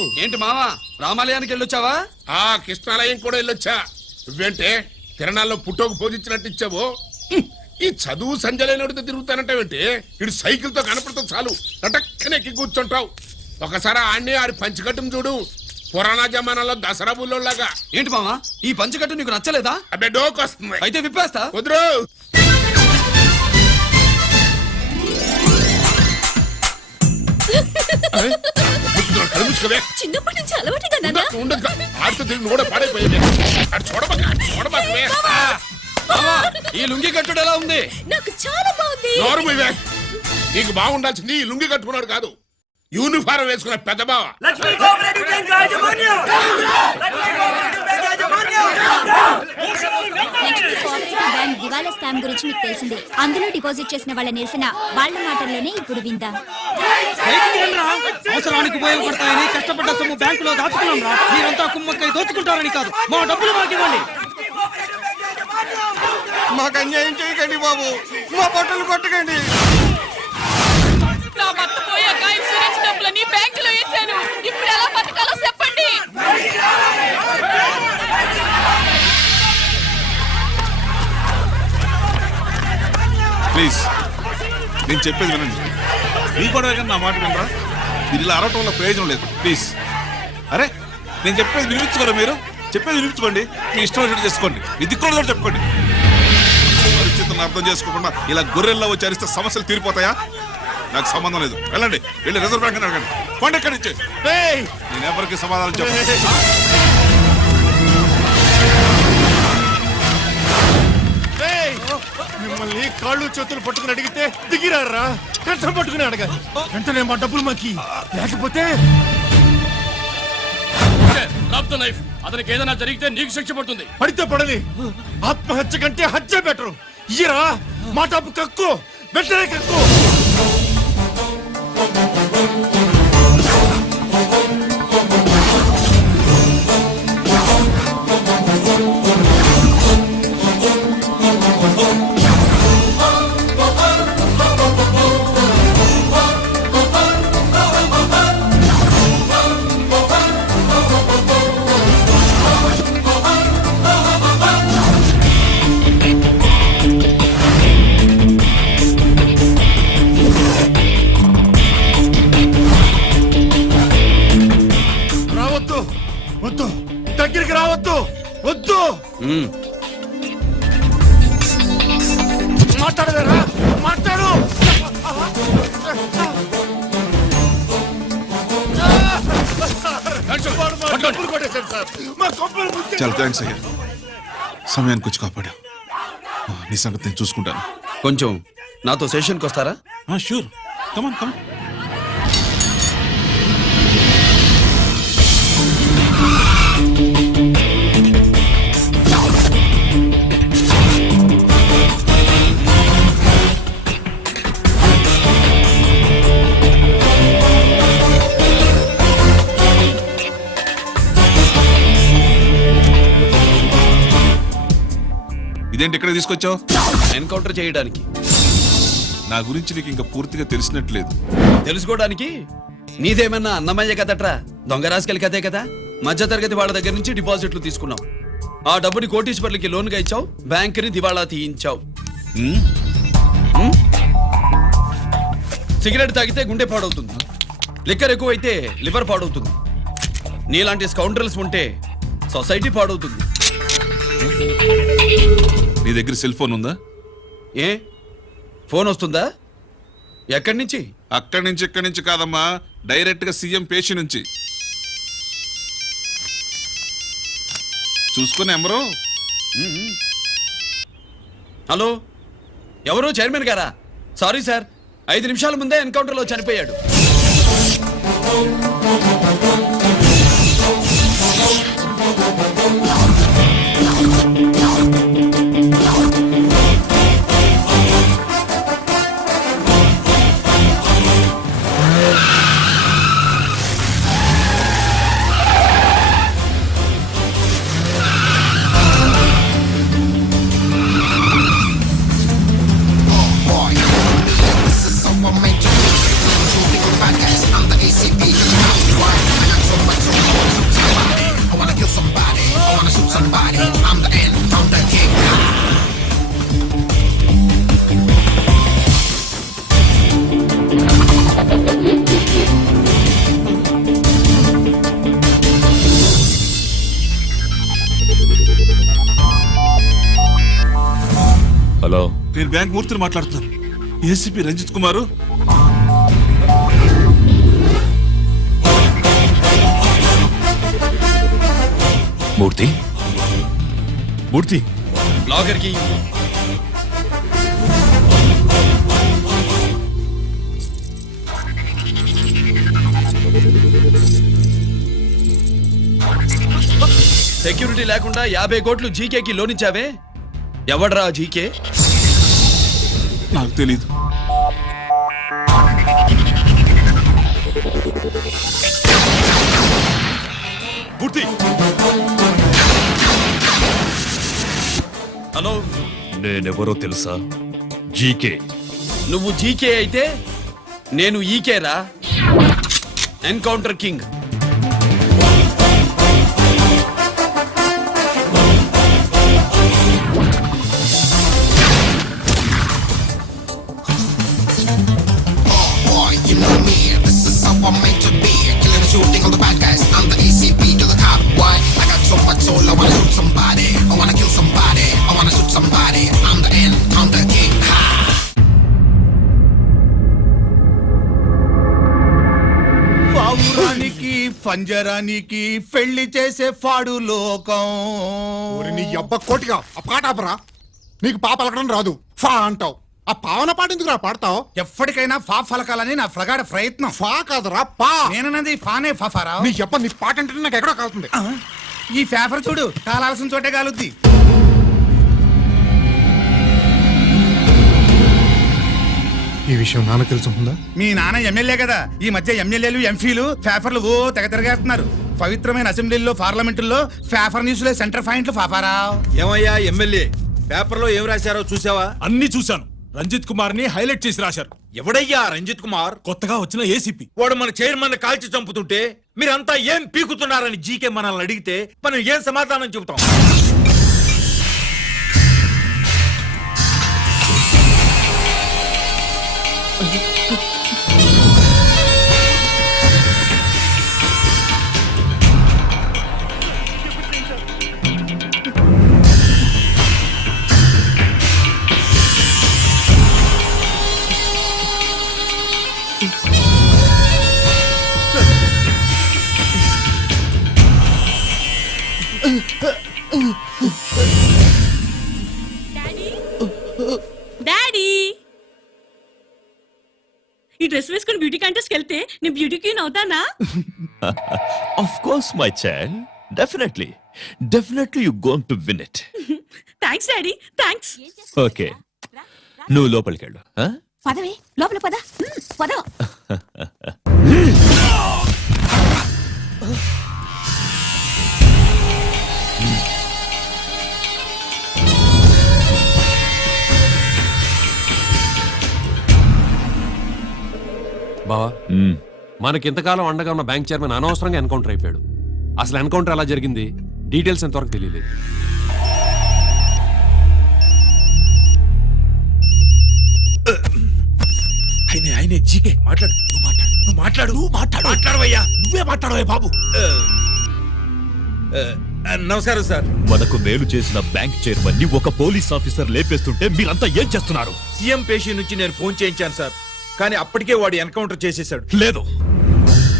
బాబు. ఏంటి మావా రామాలయానికి వెళ్ళొచ్చావా? ఆ కృష్ణాలయం కూడా వెళ్ళొచ్చా. నువ్వేంటే తిరణాల్లో పుట్టోకు పూజించినట్టు ఇచ్చావు. ఈ చదువు సంజలైనడితో తిరుగుతానంటావేంటి? ఇడు సైకిల్ తో కనపడతావు చాలు లటక్కనెక్కి కూర్చుంటావు. ఒకసారి ఆడిని ఆడి పంచికట్టును చూడు, పురాణ జమానాలో దసరా బుల్లోలాగా. ఏంటి మావా ఈ పంచకట్టు నీకు నచ్చలేదా? అబ్బే డోకు వస్తుంది. అయితే విప్పేస్తా. కుదురు. చిన్నప్పటి నుంచి అలవాటుగా ఆడితో తిరిగి కూడా పాడైపోయింది. చూడబాకవే. ఈ లుంగి కట్టుడు ఎలా ఉంది? నాకు చాలా బాగుంది. నీకు బాగుండాల్సింది ఈ లుంగి కట్టుకున్నాడు కాదు, యూనిఫారం వేసుకున్న పెద్ద బావ. బ్యాంక్ దివాలా స్కామ్ గురించి మీకు తెలిసిందే. అందులో డిపాజిట్ చేసిన వాళ్ళ నిరసన వాళ్ళ మాటల్లోనే ఇప్పుడు విందాం. అవసరానికి ఉపయోగపడతాయని కష్టపడ్డ సొమ్ము బ్యాంకులో దాచుకున్నాం రా. మీరంతా కుమ్మక్కై దోచుకుంటారని కాదు, మా డబ్బులు మాకు ఇవ్వండి. మాకు అన్యాయం చేయకండి బాబు, మా బట్టలు కొట్టకండి. నా భర్త పోయాక ఇన్సూరెన్స్ డబ్బులని బ్యాంకులో వేశాను. ఇప్పుడు ఎలా బతకాలో చెప్పండి. ప్లీజ్ నేను చెప్పేది వినండి. మీ కూడా నా మాట వినరా? మీరు ఇలా అరవటం వల్ల ప్రయోజనం లేదు. ప్లీజ్ అరే నేను చెప్పేది వినిపించుకోరా? మీరు చెప్పేది వినిపించుకోండి, మీ ఇష్టం వచ్చినట్టు చేసుకోండి. ఇది కూడా చెప్పుకోండి. పరిస్థితులను అర్థం చేసుకోకుండా ఇలా గొర్రెల్లో వచ్చి అరిస్తే సమస్యలు తీరిపోతాయా? నాకు సంబంధం లేదు. వెళ్ళండి, వెళ్ళి రిజర్వ్ బ్యాంక్ అడగండి. కొండ ఎక్కడి నుంచి నేను ఎవరికి సమాధానం చెప్పను. మిమ్మల్ని కాళ్ళు చేతులు పట్టుకుని అడిగితే దిగిరారా? కష్టం పట్టుకుని అడగాలి. వెంటనే మా డబ్బులు మాకి, లేకపోతే అతనికి ఏదైనా జరిగితే నీకు శిక్ష పడుతుంది. పడితే పడని, ఆత్మహత్య కంటే హత్య బెటరు. ఇయ్యరా మా డబ్బు కక్కు, వెంటనే కక్కు. వద్దు, దగ్గరికి రావద్దు, వద్దు. మాట్లాడవేరా? మాట్లాడు. చాలా థ్యాంక్స్ అయ్యా, సమయానికి వచ్చి కాపాడా. నీ సంగతి నేను చూసుకుంటాను. కొంచెం నాతో సెషన్కి వస్తారా? షూర్, కమాన్ కమాన్. ఇదేంటి ఇక్కడ తీసుకొచ్చావు? ఎన్కౌంటర్ చేయడానికి. నా గురించి నీకు ఇంకా పూర్తిగా తెలిసినట్లేదు. తెలుసుకోవడానికి నీదేమన్నా అన్నమయ్య కదట్రా, దొంగ రాసుకెళ్ళి కదే కదా. మధ్య తరగతి వాళ్ళ దగ్గర నుంచి డిపాజిట్లు తీసుకున్నావు. ఆ డబ్బుని కోటీశ్వర్లకి లోన్గా ఇచ్చావు, బ్యాంకుని దివాళా తీయించావు. సిగరెట్ తాగితే గుండె పాడవుతుంది, లిక్కర్ ఎక్కువైతే లివర్ పాడవుతుంది. నీలాంటి స్కౌండ్రల్స్ ఉంటే సొసైటీ పాడవుతుంది. నీ దగ్గర సెల్ ఫోన్ ఉందా? ఏ ఫోన్ వస్తుందా? ఎక్కడి నుంచి? అక్కడి నుంచి ఇక్కడి నుంచి కాదమ్మా, డైరెక్ట్ గా సీఎం పేషి నుంచి. చూసుకుని ఎవరు? హలో, ఎవరు? చైర్మన్ గారా? సారీ సార్, 5 నిమిషాల ముందే ఎన్కౌంటర్లో చనిపోయాడు. Someone make you feel. I'm the ACP. నేను బ్యాంక్ మూర్తిని మాట్లాడుతున్నాను. ఏసీపీ రంజిత్ కుమారు. మూర్తి మూర్తి లాకర్ కి సెక్యూరిటీ లేకుండా 50 కోట్లు జీకేకి లోన్ ఇచ్చావే, ఎవడ్రా జీకే? నాకు తెలీదు. మూర్తి హలో, నేనెవరో తెలుసా? జీకే. నువ్వు జీకే అయితే నేను ఈకేరా, encounter king. You know me, this is how I'm meant to be. Killing and shooting all the bad guys. I'm the ECP to the cop. Why? I got so much soul, I wanna shoot somebody. I wanna kill somebody. I wanna shoot somebody. I'm the Encounter King. Ha! పావురానికి పంజరానికి పెళ్లి చేసే ఫాడు లోకం. నీ అబ్బ కోటిగా ఆ పాట ఆపరా. నీకు పాప పలకడం రాదు, ఫా అంటావు. ఆ పావన పాట ఎందుకు పాడతావు? ఎప్పటికైనా ఫా ఫలకాలని నా ప్రగాఢ ప్రయత్నం. ఫా కాదురా పా. నేనన్నది ఫానే ఫాఫారా. నీ చెప్ప నీ పాట అంటే నాకు ఎక్కడో కాలుతుంది. ఈ పేపర్ చూడు, కాలాల్సిన చోటే కాలుద్ది. ఈ విషయం నాన్న తెలుసుకుందా? మీ నాన్న ఎమ్మెల్యే కదా, ఈ మధ్య ఎమ్మెల్యేలు ఎంపీలు పేపర్లు ఓ తెగ తిరగేస్తున్నారు. పవిత్రమైన అసెంబ్లీల్లో పార్లమెంటుల్లో పేపర్ న్యూస్లే సెంటర్ పాయింట్లు ఫాఫారా. ఏమయ్యా ఎమ్మెల్యే, పేపర్లో ఏం రాశారో చూసావా? అన్ని చూశాను. రంజిత్ కుమార్ ని హైలైట్ చేసి రాశారు. ఎవడయ్యా రంజిత్ కుమార్? కొత్తగా వచ్చిన ఏసీపీ. వాడు మన చైర్మన్ కాల్చి చంపుతుంటే మీరంతా ఏం పీకుతున్నారని జీకే మనల్ని అడిగితే మనం ఏం సమాధానం చెబుతాం? డాడీ, ఈ డ్రెస్ వేసుకుని బ్యూటీ కాంటెస్ట్ వెళ్తే నేను బ్యూటీ క్వీన్ అవుతానా? Of course my child, definitely you going to win it. Thanks daddy, thanks. Okay, నువ్వు లోపలికి వెళ్ళు. పదవే లోపల పద. పద. బావా, మనకింతకాలం అండగా ఉన్న బ్యాంక్ చైర్మన్ అనవసరంగా ఎన్కౌంటర్ అయిపోయాడు. అసలు ఎన్కౌంటర్ ఎలా జరిగింది డీటెయిల్స్ ఎంతవరకు తెలియలేదు. ఆయనే జీకే. మాట్లాడు, మాట్లాడవయ్యా. నువ్వే మాట్లాడవే బాబు. నమస్కారం సార్. మనకు మేలు చేసిన బ్యాంక్ చైర్మన్ ని ఒక పోలీస్ ఆఫీసర్ లేపేస్తుంటే మీరంతా ఏం చేస్తున్నారు? సీఎం పేషీ నుంచి నేను ఫోన్ చేయించాను సార్, కానీ అప్పటికే వాడు ఎన్కౌంటర్ చేసేశాడు. లేదు,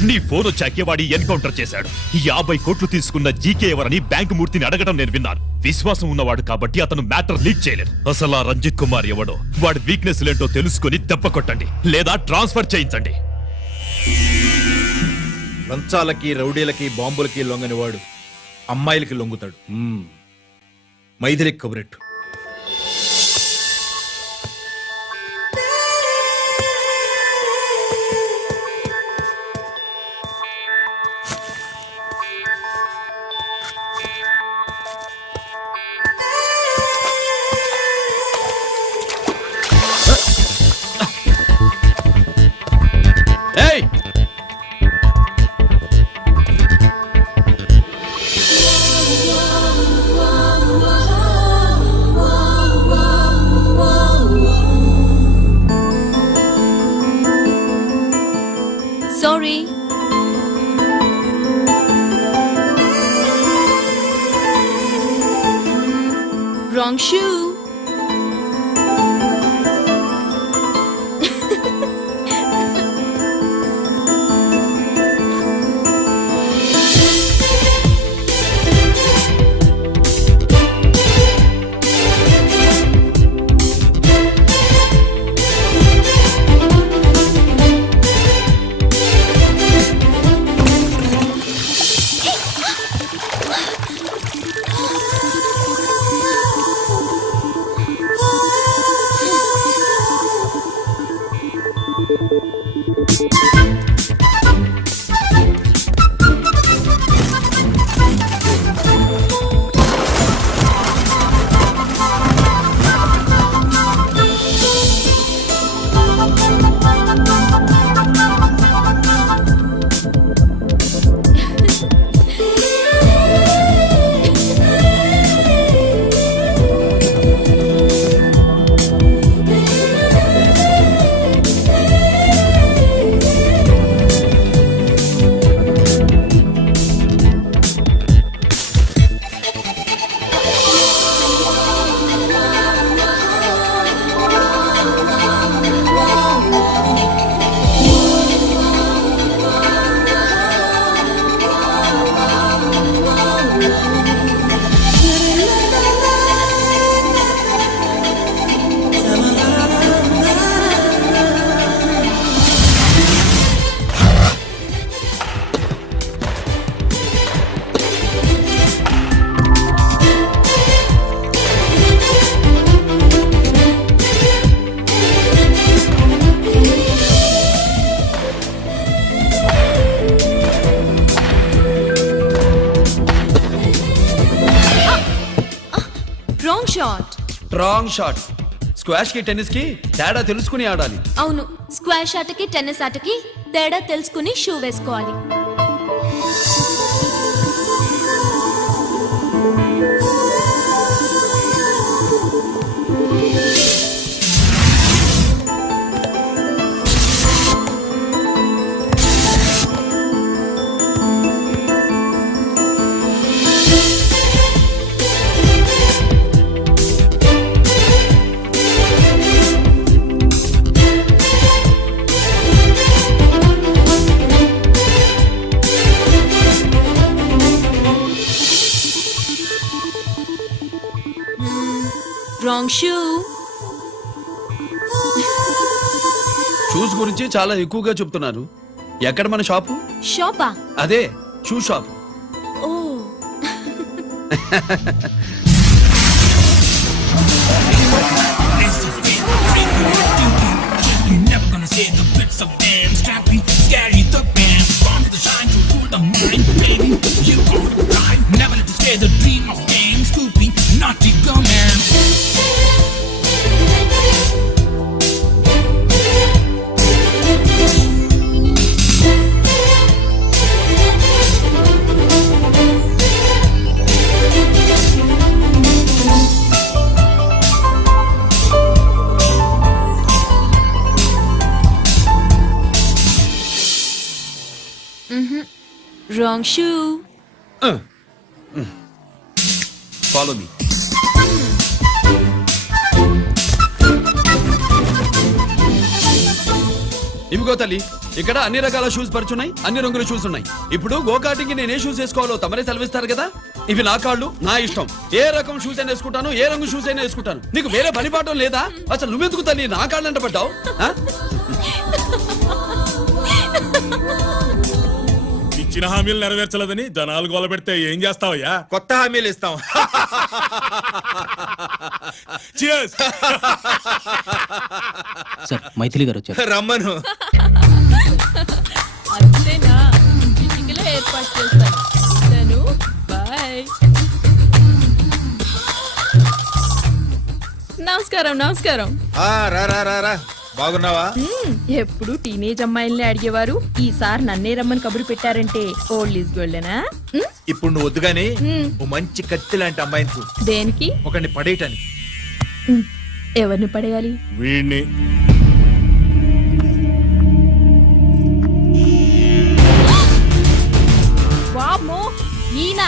నీ ఫోన్ వచ్చాకే వాడి ఎన్కౌంటర్ చేశాడు. 50 కోట్లు తీసుకున్న జీకే ఎవరని బ్యాంకు మూర్తిని అడగడం నేను విన్నాను. విశ్వాసం ఉన్నవాడు కాబట్టి అతను మ్యాటర్ లీక్ చేయలేదు. అసలు ఆ రంజిత్ కుమార్ ఎవడో, వాడి వీక్నెస్ ఏంటో తెలుసుకుని దెబ్బ కొట్టండి, లేదా ట్రాన్స్ఫర్ చేయించండి. లంచాలకి, రౌడీలకి, బాంబులకి లొంగని వాడు అమ్మాయిలకి లొంగుతాడు. మైథిలి కబురెట్టు. ఏయ్, sorry. Wrong shoe. Wrong shot. Wrong shot. Squash కి టెన్నిస్ కి తేడా తెలుసుకుని ఆడాలి. అవును, స్క్వాష్ ఆటకి టెన్నిస్ ఆటకి తేడా తెలుసుకుని షూ వేసుకోవాలి. Wrong shoe. షూస్ గురించి చాలా ఎక్కువగా చెప్తున్నారు. ఎక్కడ మన షాపు? షాపా? అదే షూ షాప్. ఓ. Wrong shoe. Follow me. ఇవిగో తల్లి, ఇక్కడ అన్ని రకాల షూస్ పరుచున్నాయి, అన్ని రంగుల షూస్ ఉన్నాయి. ఇప్పుడు గోకాటింగ్ నేను ఏ షూస్ వేసుకోవాలో తమరే సెలవిస్తారు కదా. ఇవి నా కాళ్ళు, నా ఇష్టం. ఏ రకం షూస్ అయినా వేసుకుంటాను, ఏ రంగు షూస్ అయినా వేసుకుంటాను. నీకు వేరే పనిపాఠం లేదా? అసలు నువ్వెందుకు తల్లి నా కాళ్ళు అంట పడ్డావు? ఇచ్చిన హామీలు నెరవేర్చలేదని జనాలు గోల పెడితే ఏం చేస్తావయ్యా? కొత్త హామీలు ఇస్తాం. Cheers! సార్ మైథిలి గారు వచ్చారు. రమ్మను. అంతేనా? మీటింగ్లో ఏర్పాటు చేస్తాను. బాయ్. నమస్కారం. నమస్కారం. రా రా రా రా. బాగున్నావా? ఎప్పుడు టీనేజ్ అమ్మాయిల్ని అడిగేవారు, ఈసారి నన్నే రమ్మని కబురు పెట్టారంటే ఓల్డ్ ఈజ్ గోల్డెనా? ఇప్పుడు నువ్వు వద్దుగాని ఓ మంచి కత్తి లాంటి అమ్మాయిని చూడు. దేనికి? ఒకరిని పడేయటానికి. ఎవరిని పడేయాలి? వీడిని. వామ్మో, ఈయన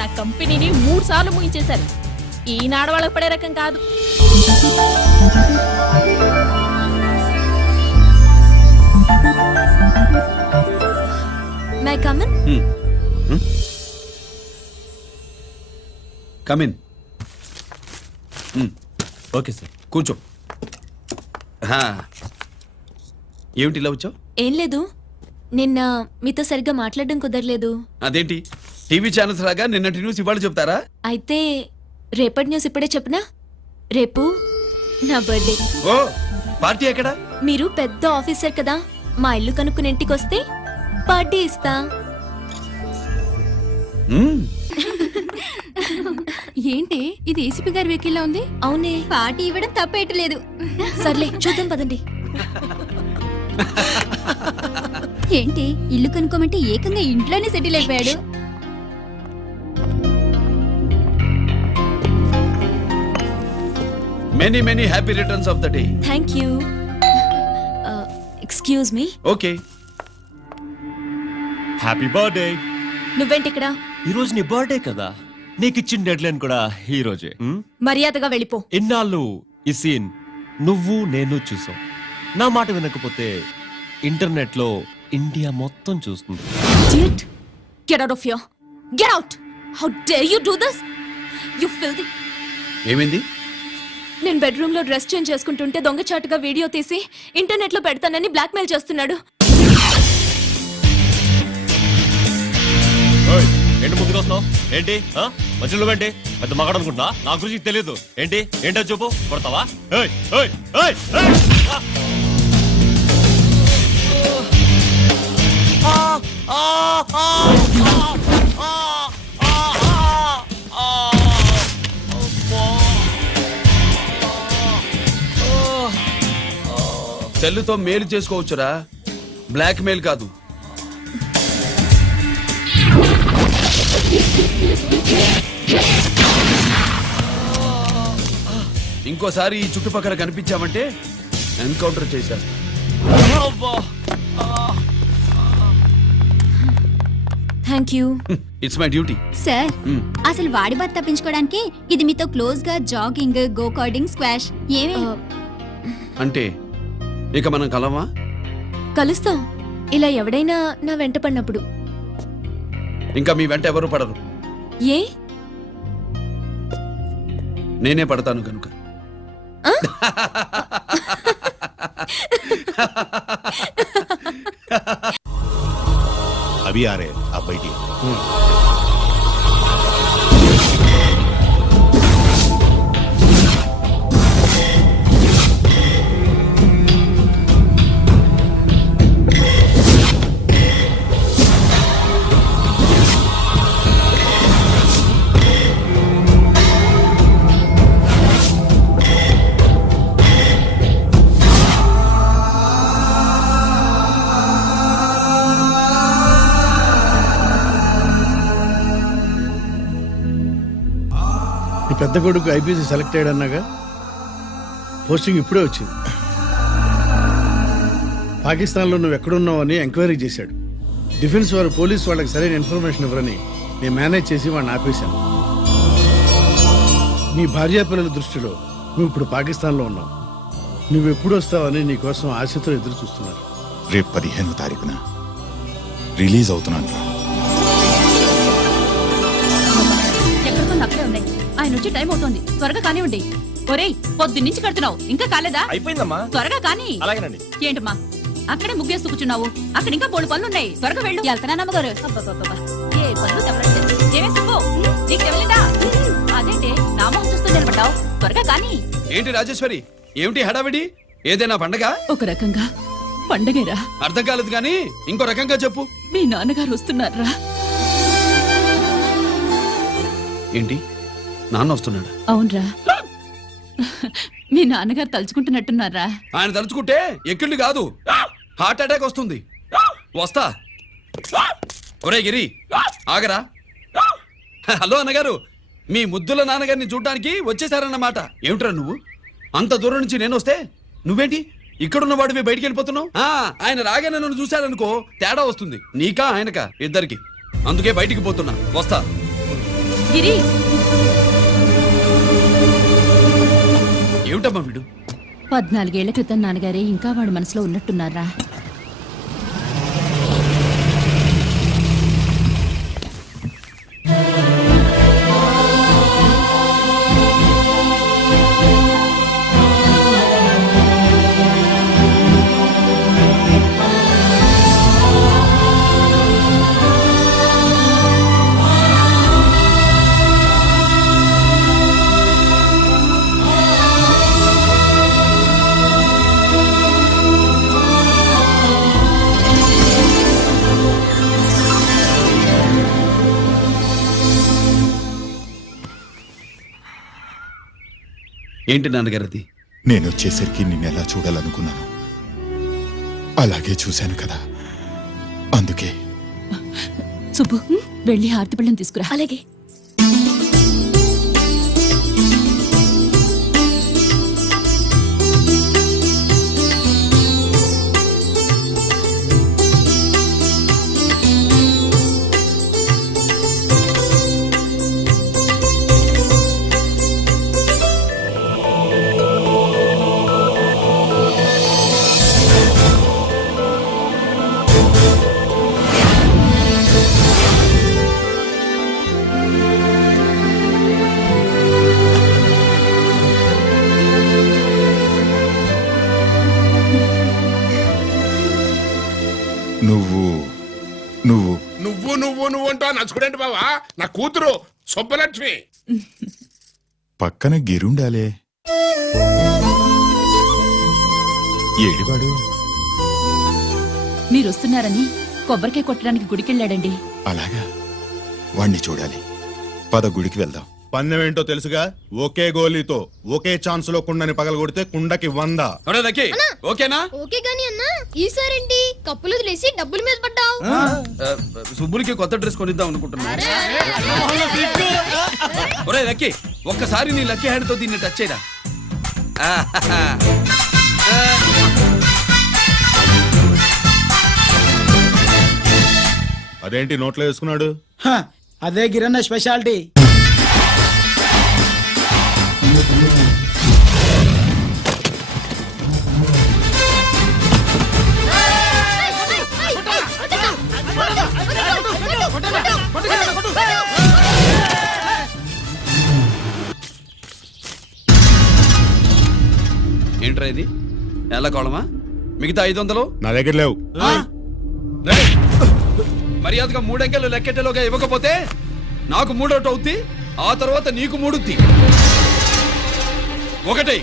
నా కంపెనీని 3 సార్లు ముగించేశారు. ఈయన ఆడవాళ్ళకి పడే రకం కాదు. My come on. Come in. Okay sir. కూర్చో. ఏమిటి ఇలా వచ్చావు? ఏం లేదు, నిన్న మీతో సరిగ్గా మాట్లాడడం కుదరలేదు. అదేంటి టీవీ ఛానల్స్ లాగా నిన్నటి న్యూస్ ఇవాళ చెప్తారా? అయితే రేపటి న్యూస్ ఇప్పుడే చెప్పనా? రేపు నా బర్త్డే. ఓ పార్టీ ఎక్కడా? మీరు పెద్ద ఆఫీసర్ కదా, మా ఇల్లు కనుక్కుని ఇంటికి వస్తే పార్టీ ఇస్తా. ఏంటి ఇది ఏసీపీ గారి వెహికల్ ఉంది? అవునే, పార్టీ ఇవ్వడం తప్పేయట్లేదు. సర్లే చూద్దాం పదండి. ఏంటి ఇల్లు కొనుక్కోమంటే ఏకంగా ఇంట్లోనే సెటిల్ అయిపోయాడు. Many many happy returns of the day. Thank you. Excuse me, okay. Happy birthday. నువ్వేంటి ఇక్కడ? ఈ రోజు నీ బర్త్డే కదా, నీకు ఇచ్చిన డెడ్ లైన్ కూడా ఈ రోజే. మర్యాదగా వెళ్ళిపో. ఇన్నాళ్ళు ఈ సీన్ నువ్వు నేను చూసాం. నా మాట వినకపోతే ఇంటర్నెట్ లో ఇండియా మొత్తం చూస్తుంది. Idiot! Get out of here! Get out! How dare you do this? You filthy! ఏమైంది? నేను బెడ్రూమ్ లో డ్రెస్ చేంజ్ చేసుకుంటుంటే దొంగచాటుగా వీడియో తీసి ఇంటర్నెట్ లో పెడతానని బ్లాక్మెయిల్ చేస్తున్నాడు. ఏంటి ముందుకు వస్తున్నావు? ఏంటి మధ్యలో ఏంటి? పెద్ద మగాడు అనుకుంటున్నా, నా గురించి తెలియదు. ఏంటి ఏంటో చెప్పు, కొడతావా? ఏయ్, ఏయ్, ఏయ్, ఏయ్! సెల్లుతో మేలు చేసుకోవచ్చురా, బ్లాక్ మెయిల్ కాదు. ఇంకోసారి ఈ చుట్టుపక్కల కనిపించామంటే ఎన్కౌంటర్ చేశారు. Thank you. It's my duty. Sir అసలు వాడి బాధ తప్పించుకోవడానికి ఇది మీతో క్లోజ్ గా జాగింగ్, గో కార్డింగ్, స్క్వాష్ ఏమే? అంటే ఇక మనం కలవా? కలుస్తాం, ఇలా ఎవడైనా నా వెంట పడినప్పుడు. ఇంకా మీ వెంట ఎవరు పడరు. ఏ? నేనే పడతాను కనుక. అవి ఆరే ఆ బయటి పెద్ద కొడుకు ఐపీసీ సెలెక్ట్ అయ్యాడన్నాగా, పోస్టింగ్ ఇప్పుడే వచ్చింది. పాకిస్తాన్లో నువ్వు ఎక్కడున్నావు అని ఎంక్వైరీ చేశాడు. డిఫెన్స్ వారు పోలీసు వాళ్ళకి సరైన ఇన్ఫర్మేషన్ ఇవ్వరని నేను మేనేజ్ చేసి వాడిని ఆపేశాను. నీ భార్యాపిల్లల దృష్టిలో నువ్వు ఇప్పుడు పాకిస్తాన్లో ఉన్నావు. నువ్వు ఎప్పుడు వస్తావని నీ కోసం ఆశతో ఎదురు చూస్తున్నారు. రేపు 15వ తారీఖున రిలీజ్ అవుతున్నాను రా. అక్కడే ఉన్నాయి, ఆయన వచ్చి టైం అవుతోంది, త్వరగా కానివ్వండి. ఒరేయ్, పొద్దున్నుంచి కడుతున్నావు, ఇంకా కాలేదా? అయిపోయిందమ్మా. త్వరగా కానీ. అలాగేనండి. ఏంటమ్మా అక్కడే ముగ్గేస్తూ కూర్చున్నావు? అక్కడ ఇంకా 3 పనులున్నాయి, త్వరగా వెళ్ళు. వెళ్తానా నమ్మగారు? ఏ పనులు తెవలంటే ఏమే సుబ్బు, నీకు తెవలేదా? అదేంటి నా మొహం చూస్తూ నిలబడ్డావు? త్వరగా కానీ. ఏంటి రాజేశ్వరి, ఏమిటి హడావిడి? ఏదైనా పండగ? ఒక రకంగా పండగేరా. అర్థం కాలేదు కానీ ఇంకో రకంగా చెప్పు. మీ నాన్నగారు వస్తున్నారా? ఏంటి, నాన్న వస్తున్నాడా? అవునరా, మీ నాన్నగారు తలుచుకుంటున్నట్టున్నారా? ఆయన తలుచుకుంటే ఎక్కిళ్ళు కాదు, హార్ట్ అటాక్ వస్తుంది. వస్తా. ఒరే గిరి, ఆగరా. హలో అన్నగారు, మీ ముద్దుల నాన్నగారిని చూడడానికి వచ్చేసారన్నమాట. ఏమిట్రా నువ్వు? అంత దూరం నుంచి నేను వస్తే నువ్వేంటి ఇక్కడున్న వాడివి బయటికి వెళ్ళిపోతున్నావు? ఆయన రాగానే నన్ను చూశాడనుకో తేడా వస్తుంది, నీకా ఆయనకా ఇద్దరికి. అందుకే బయటికి పోతున్నా, వస్తా. గిరి, ఏమిటమ్మా వీడు? 14 ఏళ్ల క్రితం నాన్నగారే ఇంకా వాడి మనసులో ఉన్నట్టున్నారా? ఏంటి నాన్నగారు అది? నేను వచ్చేసరికి నిన్ను ఎలా చూడాలనుకున్నాను అలాగే చూశాను కదా, అందుకే. సుబ్బు వెళ్ళి హారతి పళ్ళని తీసుకురా. అలాగే. నువ్వు నువ్వు నువ్వు నువ్వు నువ్వు అంటూ నచ్చుకునేంటి బావా? నా కూతురు సుబ్బలక్ష్మి. పక్కన గిరుండాలే. ఏడివాడు? మీరొస్తున్నారని కొబ్బరికాయ కొట్టడానికి గుడికెళ్ళాడండి. అలాగా, వాణ్ణి చూడాలి. పద గుడికి వెళ్దాం. పందెం ఏంటో తెలుసుగా, ఒకే గోలీతో ఒకే ఛాన్స్ లో కుండని పగలగొడితే కుండకి 100. ఓకేనా? ఓకే గాని అన్నా, ఈసారేంటి కప్పులు వదిలేసి డబ్బుల మీద పడ్డావు? సుబ్బులకి కొత్త డ్రెస్ కొనిద్దాం అనుకుంటున్నా. ఒరే లక్కీ, ఒక్కసారి నీ లక్కీ హ్యాండ్ తో దీన్ని టచ్ చేయరా. అదేంటి నోట్లో వేసుకున్నాడు? అదే గిరన్న స్పెషాలిటీ. ఏంట్రా ఇది? ఎలా కోళమా? మిగతా 500 నా దగ్గర లేవు. మర్యాదగా 3 అంకెలు లెక్కెట్టేలోగా ఇవ్వకపోతే నాకు 3 అవుద్ది, ఆ తర్వాత నీకు 3. 1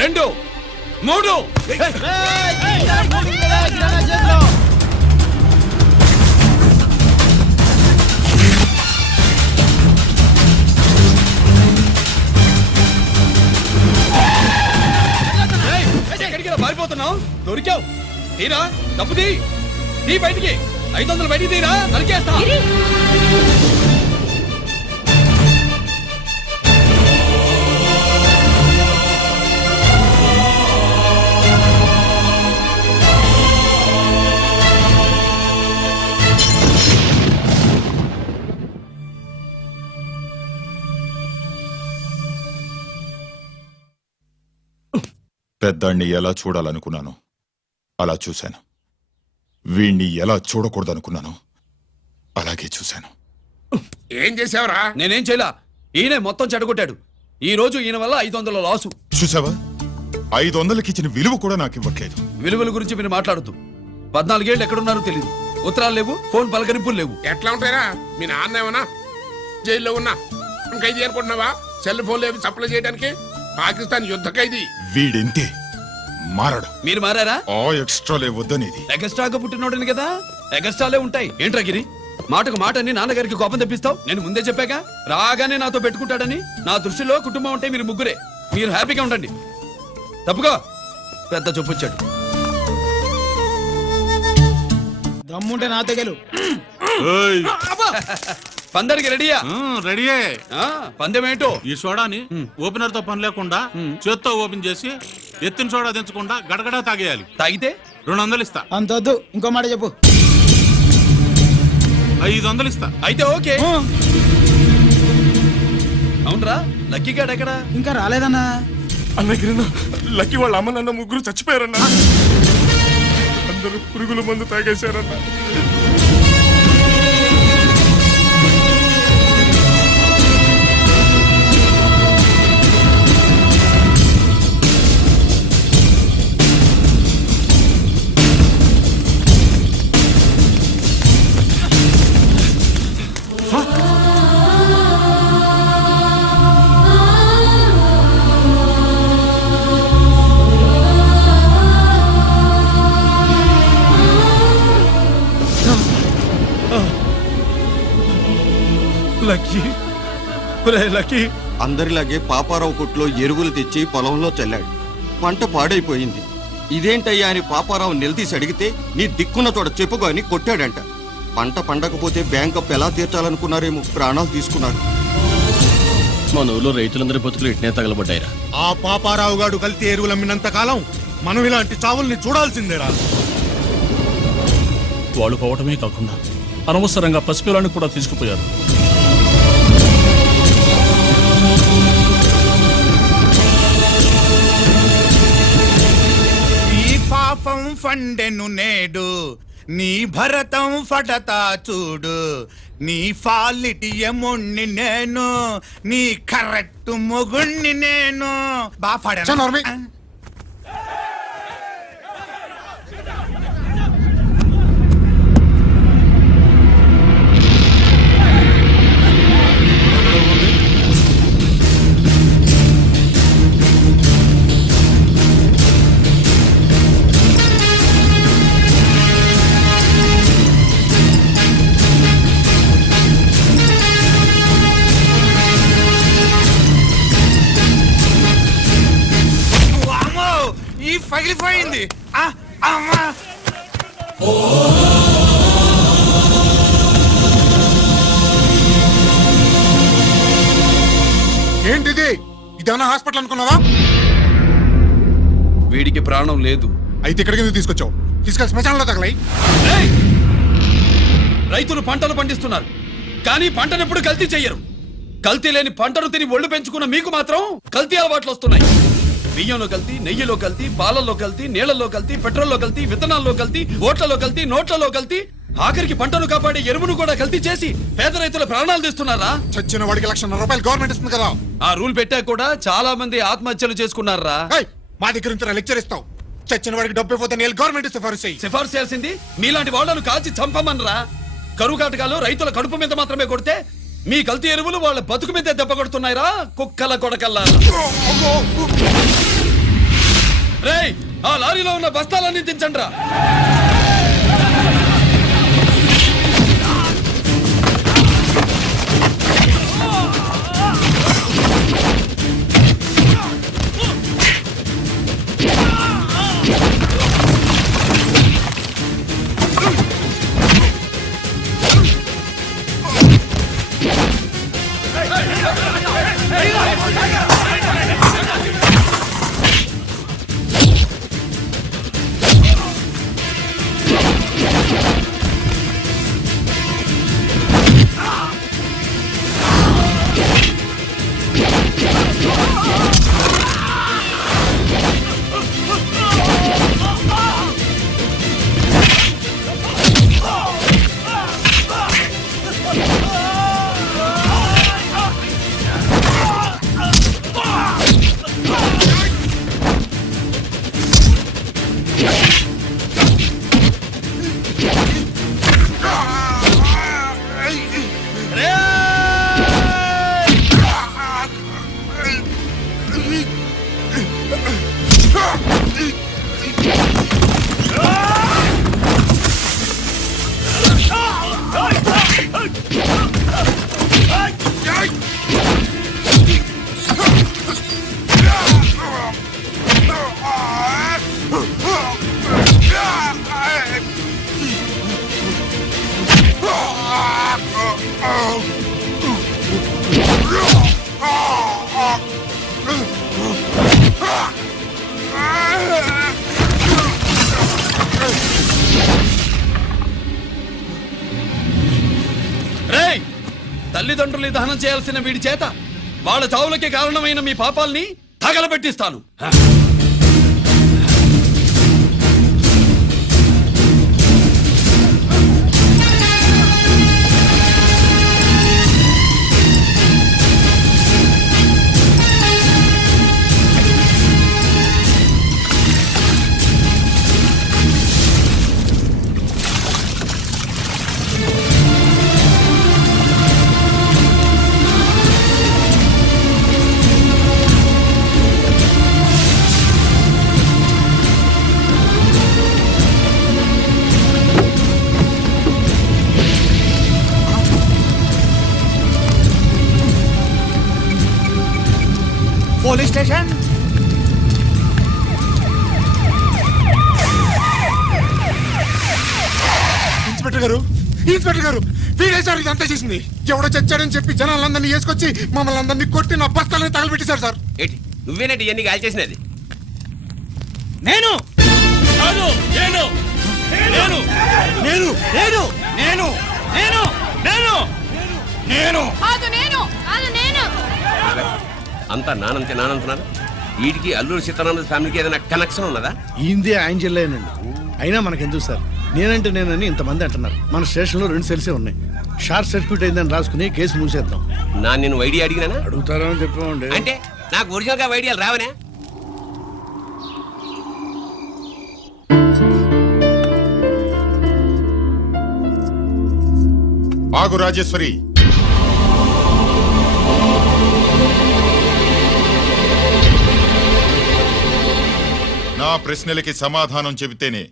2 3. ఎక్కడికి పారిపోతున్నావు? దొరికావు. తీరా డబ్బు తీ బయటికి. 500 బయటికి తీరా, నరికేస్తా. పెద్దాన్ని ఎలా చూడాలనుకున్నాను అలా చూశాను. వీణ్ణి ఎలా చూడకూడదనుకున్నాను అలాగే చూశాను. ఏం చేసావురా? నేనేం చేయలా, ఈయనే మొత్తం చెడగొట్టాడు. ఈ రోజు ఈయన వల్ల 500 లాసు. చూసావా, 500కి ఇచ్చిన విలువ కూడా నాకు ఇవ్వట్లేదు. విలువల గురించి మీరు మాట్లాడద్దు. 14 ఏళ్ళు ఎక్కడున్నారో తెలియదు. ఉత్తరాలు లేవు, ఫోన్ పలకరింపులు లేవు. ఎట్లా ఉంటాయిరా? మీ నాన్న ఏమన్నా జైల్లో ఉన్నా ఖైదీ అనుకుంటున్నావా? సెల్ ఫోన్ లేవి సప్లై చేయడానికి? పాకిస్తాన్ యుద్ధ ఖైదీ. వీడింతే మారడు. మీరు మారారా? ఆ ఎక్స్ట్రాలే వద్దనేది. ఎగస్ట్రాగా పుట్టినోడని కదా, ఎగస్ట్రాలే ఉంటాయి. ఏంట్రా గిరి, మాటకు మాట అని నాన్నగారికి కోపం తెప్పిస్తావు? నేను ముందే చెప్పాగా, రాగానే నాతో పెట్టుకుంటాడని. నా దృష్టిలో కుటుంబం ఉంటే మీరు ముగ్గురే. మీరు హ్యాపీగా ఉండండి. తప్పుగా పెద్ద చొప్పొచ్చాడు. దమ్ముంటే నా తెగలు. పందరికి రెడీయా? రెడీయే. పందెం ఏంటో? ఈ సోడాని ఓపెనర్ తో పని లేకుండా చేత్తో ఓపెన్ చేసి ఎత్తిన సోడా దించకుండా గడగడా తాగేయాలి. తాగితే 200 ఇస్తా. అంతొద్దు, ఇంకో మాట చెప్పు. 500 ఇస్తా. అయితే ఓకే. అవునరా, లక్కీ గాడు ఎక్కడా? ఇంకా రాలేదన్నా. అన్నగిరినా, లక్కీ వాళ్ళ అమ్మ నాన్న ముగ్గురు చచ్చిపోయారన్నా. అందరూ పురుగుల మందు తాగేశారన్నా. లక్కీ, లక్కీ అందరిలాగే పాపారావు కొట్లో ఎరువులు తెచ్చి పొలంలో చల్లాడు. పంట పాడైపోయింది. ఇదేంటయ్యా అని పాపారావు నిలదీసి అడిగితే నీ దిక్కున్న తోడ చెప్పుకో అని కొట్టాడంట. పంట పండకపోతే బ్యాంక్ అప్పు ఎలా తీర్చాలనుకున్నారేమో ప్రాణాలు తీసుకున్నారు. మన ఊళ్ళో రైతులందరి బతుకులు ఇట్నే తగలబడ్డాయిరా. ఆ పాపారావు గాడు కల్తీ ఎరువులు అమ్మినంత కాలం మనం ఇలాంటి చావుల్ని చూడాల్సిందేరా. వాళ్ళు పోవటమే కాకుండా అనవసరంగా పసిపిల్లాన్ని కూడా తీసుకుపోయారు. ఈ పాపం ఫండెను నేడు, నీ భరతం ఫటతా చూడు. నీ ఫాలిటి ఎముణ్ణి నేను, నీ కరెక్ట్ మొగుణ్ణి నేను. చనోర్మి. ఈ పగిలిపోయింది. అమ్మా ఏంటిది? ఇదేమన్నా హాస్పిటల్ అనుకున్నావా? వీడికి ప్రాణం లేదు. అయితే ఇక్కడికి ఎందుకు తీసుకొచ్చావు? తీసుకెళ్ళి శ్మశానంలో తగలై. ఏయ్! రైతులు పంటలు పండిస్తున్నారు, కానీ పంటనెప్పుడు కల్తీ చెయ్యరు. కల్తీ లేని పంటను తిని ఒళ్ళు పెంచుకున్న మీకు మాత్రం కల్తీ అలవాట్లు వస్తున్నాయి. బియ్యంలో కల్తీ, నెయ్యిలో కల్తీ, పాలల్లో కల్తీ, నీళ్లలో కల్తీ, పెట్రోల్లో కల్తీ, విత్తనాల్లో కల్తీ, ఓట్లలో కల్తీ, నోట్లలో కల్తీ, ఆఖరికి పంటను కాపాడే ఎరువును కూడా కల్తీ చేసి పేద రైతుల ప్రాణాలు తీస్తున్నారా? చచ్చిన వాడికి ₹1,00,000 గవర్నమెంట్ ఇస్తుంది కదా. ఆ రూల్ పెట్టా కూడా చాలా మంది ఆత్మహత్యలు చేసుకున్నారా? మా దగ్గర ఇంత లెక్చర్ ఇస్తావు. చచ్చిన వాడికి డబ్బు ఇవ్వద్దని గవర్నమెంట్ సిఫారసు చేయి. సిఫార్సు చేయాల్సింది మీలాంటి వాళ్ళను కాల్చి చంపమనరా? కరువు కాటకాలు రైతుల కడుపు మీద మాత్రమే కొడితే మీ కల్తీ ఎరువులు వాళ్ళ బతుకు మీద దెబ్బ కొడుతున్నాయిరా కుక్కల కొడకల్లా. రేయ్, ఆ లారీలో ఉన్న బస్తాలన్నీ దించండ్రా. తల్లిదండ్రులు దహనం చేయాల్సిన వీడి చేత వాళ్ళ చావులకి కారణమైన మీ పాపాల్ని తగలబెట్టిస్తాను. Police station. ఇన్స్పెక్టర్ గారు, ఇన్స్పెక్టర్ గారు, వీడే సార్ ఇదంతా చేసింది. ఎవడో చచ్చాడని చెప్పి జనాలందరినీ వేసుకొచ్చి మమ్మల్ని అందరినీ కొట్టి నా బస్తాలని తగలబెట్టేశారు సార్. ఏంటి నువ్వేనండి ఇవన్నీ గాలి చేసినది? నేను కాదు, నేను నేను నేను నేను నేను నేను నేను నేను కాదు నేను కాదు నేను అంతా నానంటున్నాను. వీడికి అల్లూరు సీతారామరాజు ఫ్యామిలీకి ఏదైనా కనెక్షన్ ఉన్నదా? ఈందే ఆయన జిల్లానండి. అయినా మనకెందుకు సార్, నేనంటే నేనని ఇంతమంది అంటున్నారు. మన స్టేషన్లో 2 సెల్సే ఉన్నాయి. షార్ట్ సర్క్యూట్ అయిందని రాసుకుని కేసు మూసేద్దాం. నేను ఐడియా అడిగినా? అడుగుతారో అని చెప్పామండి. అంటే నాకు ఒరిజినల్ గా ఐడియాలు రావనే? ఆగు రాజేశ్వరి, నా ప్రశ్నలకి సమాధానం చెబితేనే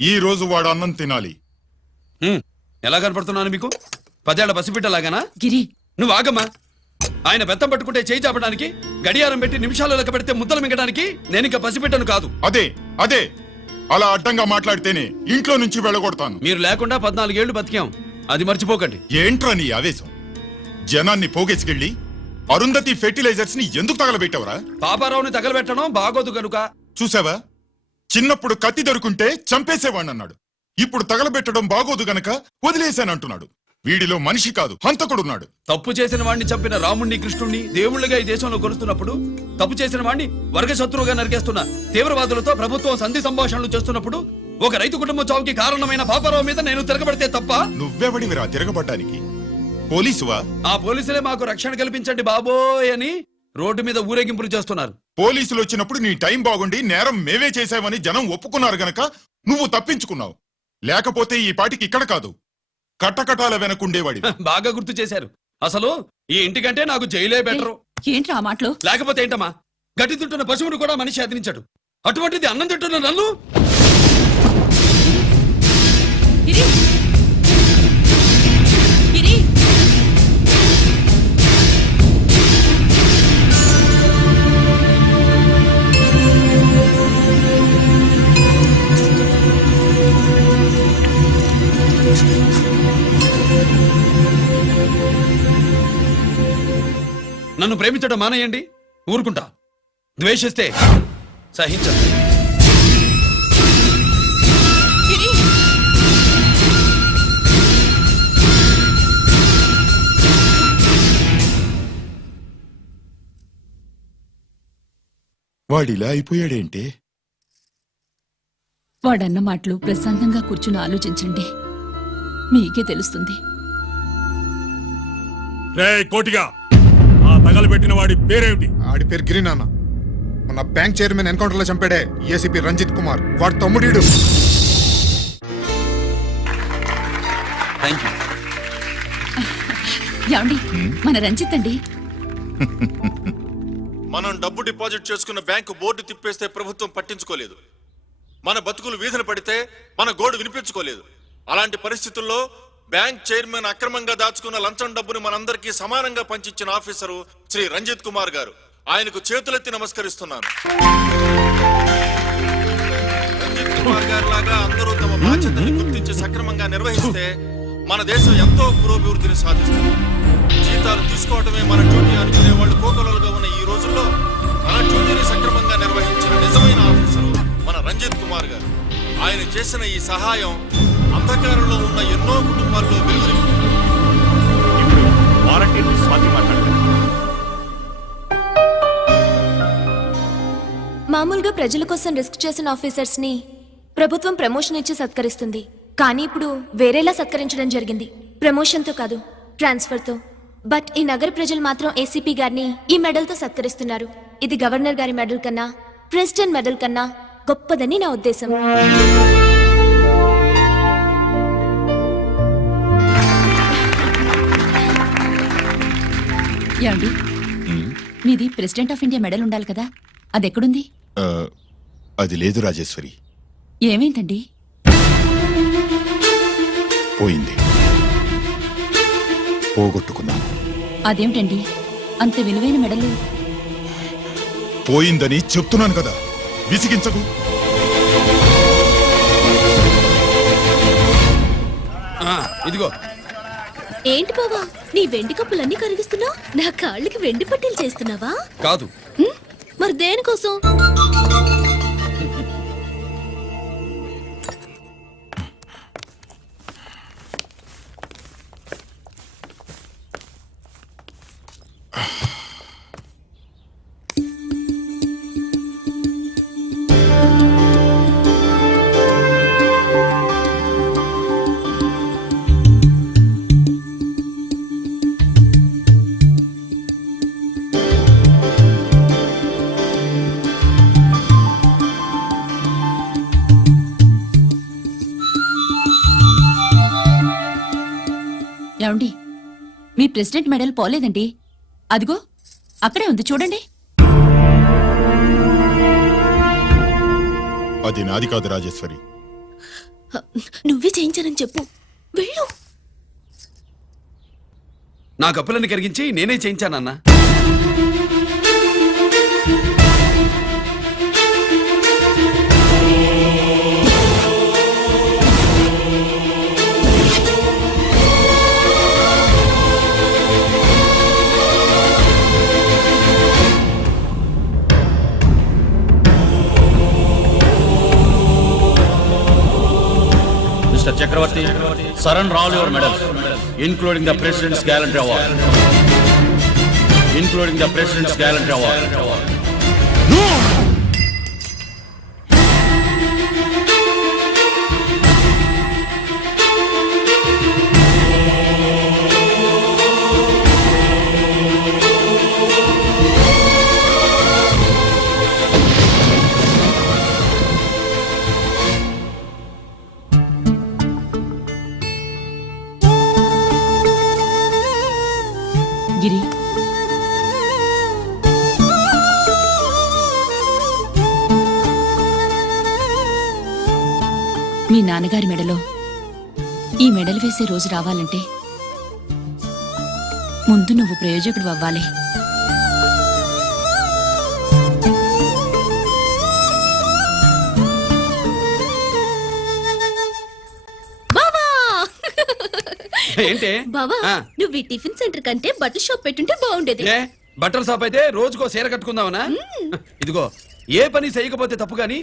ఈ రోజు వాడు అన్నం తినాలి. ఎలా కనపడుతున్నాను మీకు? 10 ఏళ్ల పసిబిడ్డలాగానా? గిరి నువ్వు ఆగమ్మా. ఆయన బెత్తం పట్టుకుంటే చేయి చాపడానికి, గడియారం పెట్టి నిమిషాలు లెక్క పెడితే ముద్దలు మింగడానికి నేను ఇంకా పసిబిడ్డను కాదు. అదే అదే అలా అడ్డంగా మాట్లాడితేనే ఇంట్లో నుంచి వెళ్ళగొడతాను. మీరు లేకుండా 14 ఏళ్లు బతికాం, అది మర్చిపోకండి. ఏంట్రా నీ ఆవేశం? జనాన్ని పోగేసుకెళ్ళి అరుంధతి ఫెర్టిలైజర్స్ ని ఎందుకు తగలబెట్టావరా? పాపారావుని తగలబెట్టడం బాగోదు కనుక. చూసావా, చిన్నప్పుడు కత్తి దొరుకుంటే చంపేసేవాణ్ణన్నాడు. ఇప్పుడు తగలబెట్టడం బాగోదు గనక వదిలేశానంటున్నాడు. వీడిలో మనిషి కాదు, హంతకుడున్నాడు. తప్పు చేసిన వాడిని చంపిన రాముణ్ణి, కృష్ణుణ్ణి దేవుళ్ళుగా ఈ దేశంలో కొలుస్తున్నప్పుడు, తప్పు చేసిన వాడిని వర్గ శత్రువుగా నరికేస్తున్న తీవ్రవాదులతో ప్రభుత్వం సంధి సంభాషణలు చేస్తున్నప్పుడు, ఒక రైతు కుటుంబం చావుకి కారణమైన పాపారావు మీద నేను తిరగబడితే తప్ప? నువ్వెవడివిరా తిరగబడ్డానికి? పోలీసువా? ఆ పోలీసులే మాకు రక్షణ కల్పించండి బాబోయ్ అని రోడ్డు మీద ఊరేగింపులు చేస్తున్నారు. పోలీసులు వచ్చినప్పుడు నీ టైం బాగుండి నేరం మేవే చేశావని జనం ఒప్పుకున్నారు గనక నువ్వు తప్పించుకున్నావు. లేకపోతే ఈ పాటికి ఇక్కడ కాదు, కట్టకటాల వెనకుండేవాడి. బాగా గుర్తు చేశారు. అసలు ఈ ఇంటికంటే నాకు జైలే బెటరు. ఏంట్రా ఆ మాటలు? లేకపోతే ఏంటమ్మా, గడ్డి తింటున్న పశువును కూడా మనిషి అదిలించాడు. అటువంటిది అన్నం తింటున్న నన్ను? గిరి గిరి నన్ను ప్రేమించడం మానేయండి, ఊరుకుంటా. ద్వేషిస్తే సహించండి. గిరి వాడిలా అయిపోయాడేంటి? వాడన్న మాటలు ప్రశాంతంగా కూర్చుని ఆలోచించండి, మీకే తెలుస్తుంది. రే కోటిగా, ఆ తగలబెట్టిన వాడి పేరేమిటి? ఆడి పేరు గిరి నాన్న. మన బ్యాంక్ చైర్మన్ ఎన్కౌంటర్ లో చంపాడే ఏసీపీ రంజిత్ కుమార్, వాడి తమ్ముడీడు. Thank you. ఏమండి, మన రంజిత్ అండి. మనం డబ్బు డిపాజిట్ చేసుకున్న బ్యాంకు బోర్డు తిప్పేస్తే ప్రభుత్వం పట్టించుకోలేదు. మన బతుకులు వీధులు పడితే మన గోడు వినిపించుకోలేదు. అలాంటి పరిస్థితుల్లో బ్యాంక్ చైర్మన్ అక్రమంగా దాచుకున్న లంచం డబ్బుని మనందరికీ సమానంగా పంచిచ్చిన ఆఫీసరు శ్రీ రంజిత్ కుమార్ గారు. ఆయనకు చేతులెత్తి నమస్కరిస్తున్నాను. రంజిత్ కుమార్ గారి లాగా అందరూ తమ బాధ్యతను గుర్తించి సక్రమంగా నిర్వహిస్తే మన దేశం ఎంతో పురోభివృద్ధిని సాధిస్తుంది. జీతాలు తీసుకోవటమే మన డ్యూటీ అనుకునే వాళ్ళు కోకొలలుగా ఉన్న ఈ రోజుల్లో మన డ్యూటీని సక్రమంగా నిర్వహించిన నిజమైన ఆఫీసరు మన రంజిత్ కుమార్ గారు. ఆయన చేసిన ఈ సహాయం అంధకారంలో ఉన్న ఎన్నో కుటుంబాల్లో వెలుగుని. ఇప్పుడు వారంటీర్ని స్వాతి మాట్లాడతారు. మామూలుగా ప్రజల కోసం రిస్క్ చేసిన ఆఫీసర్స్ ని ప్రభుత్వం ప్రమోషన్ ఇచ్చి సత్కరిస్తుంది. కానీ ఇప్పుడు వేరేలా సత్కరించడం జరిగింది. ప్రమోషన్తో కాదు, ట్రాన్స్ఫర్తో. బట్ ఈ నగర ప్రజలు మాత్రం ఏసీపీ గారిని ఈ మెడల్తో సత్కరిస్తున్నారు. ఇది గవర్నర్ గారి మెడల్ కన్నా, ప్రెసిడెంట్ మెడల్ కన్నా గొప్పదని నా ఉద్దేశం. ఏమండి, మీది ప్రెసిడెంట్ ఆఫ్ ఇండియా మెడల్ ఉండాలి కదా, అది ఎక్కడుంది? అది లేదు రాజేశ్వరి. ఏమైందండి? పోయింది, పోగొట్టుకున్నాను. అదేమిటండి, అంత విలువైన మెడలు పోయిందని చెప్తున్నాను కదా, విసిగించకు. ఇదిగో ఏంటి బావా నీ వెండి కప్పులన్నీ కరిగిస్తున్నావు? నా కాళ్ళకి వెండి పట్టీలు చేస్తున్నావా? కాదు, మరి దేనికోసం? ఏమండి, మీ ప్రెసిడెంట్ మెడల్ పోలేదండి. అదిగో అక్కడే ఉంది చూడండి. అది నాది కాదు రాజేశ్వరి. నువ్వే చేయించానని చెప్పు. వెళ్ళు. నా కప్పులన్నీ కరిగించి నేనే చేయించానన్నా. Mr. Chakravarti, surrender all your medals, including the President's Gallantry Award. Including the President's Gallantry Award. గిరి, మీ నాన్నగారి మెడలో ఈ మెడలు వేసే రోజు రావాలంటే ముందు నువ్వు ప్రయోజకుడు అవ్వాలి. ఏంటి బావా నువ్వు ఈ టిఫిన్ సెంటర్ కంటే బట్టల షాప్ పెట్టుంటే బాగుండేది. ఏ బట్టల షాప్ అయితే రోజుకో చీర కట్టుకుందామనా? ఇదిగో ఏ పని చేయకపోతే తప్పు గాని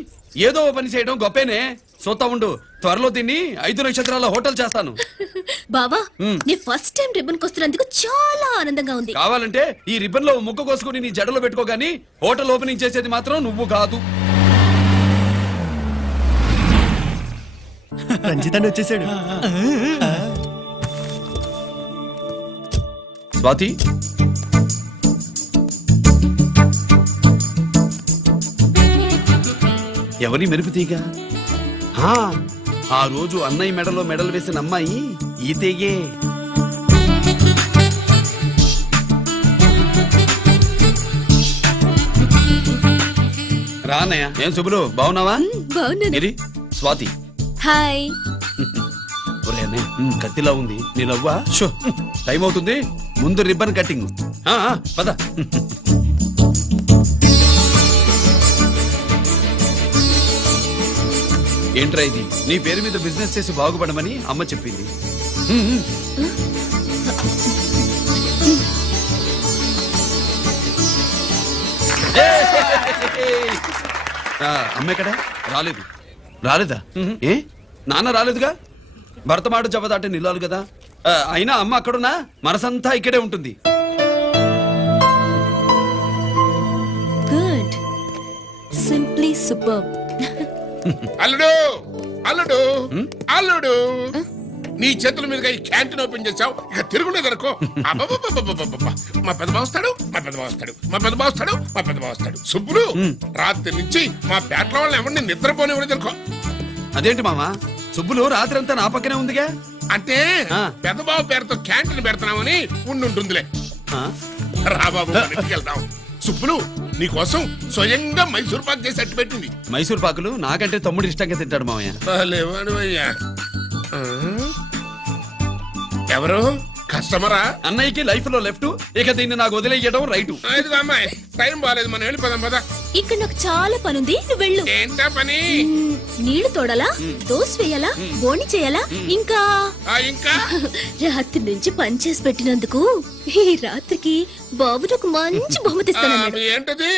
ఏదో ఓ పని చేయడం గొప్పేనే. చూస్తా ఉండు, త్వరలో దీన్ని 5 నక్షత్రాల హోటల్ చేస్తాను. బావా నీ ఫస్ట్ టైం రిబ్బన్ కొస్తున్నందుకు చాలా ఆనందంగా ఉంది. కావాలంటే ఈ రిబ్బన్ లో ముక్క కోసుకుని నీ జడలో పెట్టుకోగాని హోటల్ ఓపెనింగ్ చేసేది మాత్రం నువ్వు కాదు. రంజిత్ వచ్చేసాడు. స్వాతి, ఎవరి మెరుపుతీగా? ఆ రోజు అన్నయ్య మెడలో మెడలు వేసిన అమ్మాయి ఈతేగే. రా అన్నయ్య. ఏం శుభులు, బాగున్నావా? బాగున్నాను. స్వాతి. హాయ్. ఒరే అన్నయ్య, కత్తిలా ఉంది నీ నవ్వా? షో, టైం అవుతుంది, ముందు రిబ్బన్ కట్టింగ్. పద. ఏంట్రా ఇది? నీ పేరు మీద బిజినెస్ చేసి బాగుపడమని అమ్మ చెప్పింది. అమ్మ ఎక్కడ? రాలేదు. రాలేదా? ఏ నాన్న రాలేదుగా? భర్త మాట జవదాటే నిల్లాలి కదా. అయినా అమ్మ అక్కడున్నా మనసంతా ఇక్కడే ఉంటుంది. Good, simply super. అల్లుడు అల్లుడు అల్లుడు, నీ చేతుల మీదుగా ఈ క్యాంటీన్ ఓపెన్ చేసావు, ఇక తిరుగులేదు అనుకో. మా పెద్ద బావస్తాడు, మా పెద్ద బావస్తాడు, మా పెద్ద బావస్తాడు, మా పెద్ద బావస్తాడు. సుబ్బులు రాత్రి నుంచి మా పేటల వాళ్ళని ఎవరిని నిద్రపోనివ్వలేదు అనుకో. అదేంటి మామా, సుబ్బులు రాత్రి అంతా నా పక్కనే ఉందిగా. అంటే పెద్ద బావ పేరుతో క్యాంటీన్ పెడుతున్నామని ఉండుంటుందిలే. రా బాబు, వెళ్దాం. సుబ్బులు నీకోసం స్వయంగా మైసూర్ పాక్ చేసి అట్టు పెట్టింది. మైసూర్ పాకులు నాకంటే తమ్ముడు ఇష్టంగా తింటాడు మామయ్య. ఎవరు కస్టమరా? అన్నయ్యకి లైఫ్ లో లెఫ్ట్, ఇక దీన్ని నాకు వదిలేయడం రైటు. అమ్మాయి టైం బాగాలేదు, మనం వెళ్ళిపోదాం పదా. ఇక్కడ నాకు చాలా పనుంది, నువ్వు వెళ్ళు. ఏంటా పని? నీళ్లు తోడాలా, దోశ వేయాలా, బోని చేయాలా, ఇంకా ఇంకా రాత్రి నుంచి పని చేసి పెట్టినందుకు ఈ రాత్రికి బాబు ఒక మంచి బహుమతి ఇస్తానన్నాడు. ఏంటది?